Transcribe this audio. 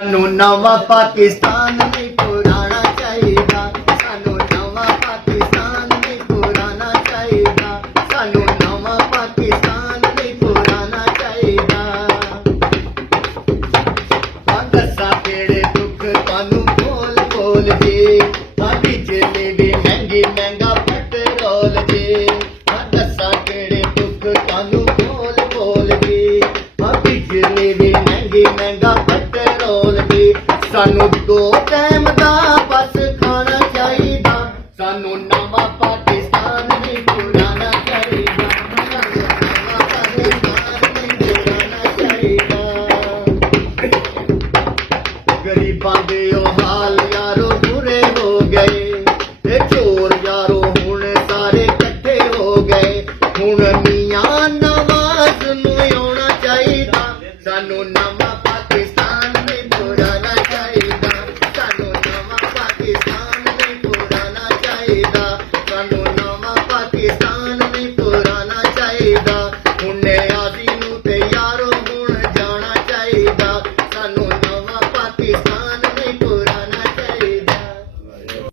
ਸਾਨੂੰ ਨਵਾਂ ਪਾਕਿਸਤਾਨ ਨਹੀਂ ਪੁਰਾਣਾ ਚਾਹੀਦਾ, ਸਾਨੂੰ ਨਵਾਂ ਪਾਕਿਸਤਾਨ ਨਹੀਂ ਪੁਰਾਣਾ ਚਾਹੀਦਾ, ਸਾਨੂੰ ਨਵਾਂ ਪਾਕਿਸਤਾਨ ਨਹੀਂ ਪੁਰਾਣਾ ਚਾਹੀਦਾ। ਦੱਸਾਂ ਕਿਹੜੇ ਦੁੱਖ ਤੁਹਾਨੂੰ ਬੋਲ ਬੋਲ ਜੀ, ਬਿਜਲੀ ਵੀ ਮਹਿੰਗੀ ਮਹਿੰਗਾ ਪੈਟਰੋਲ ਜੀ। ਦੱਸਾਂ ਕਿਹੜੇ ਦੁੱਖ ਤੁਹਾਨੂੰ ਬੋਲ ਬੋਲ ਜੀ, ਬਿਜਲੀ ਵੀ ਮਹਿੰਗੀ ਮਹਿੰਗਾ ਪੈਟਰੋਲ ਜੀ। ਸਾਨੂੰ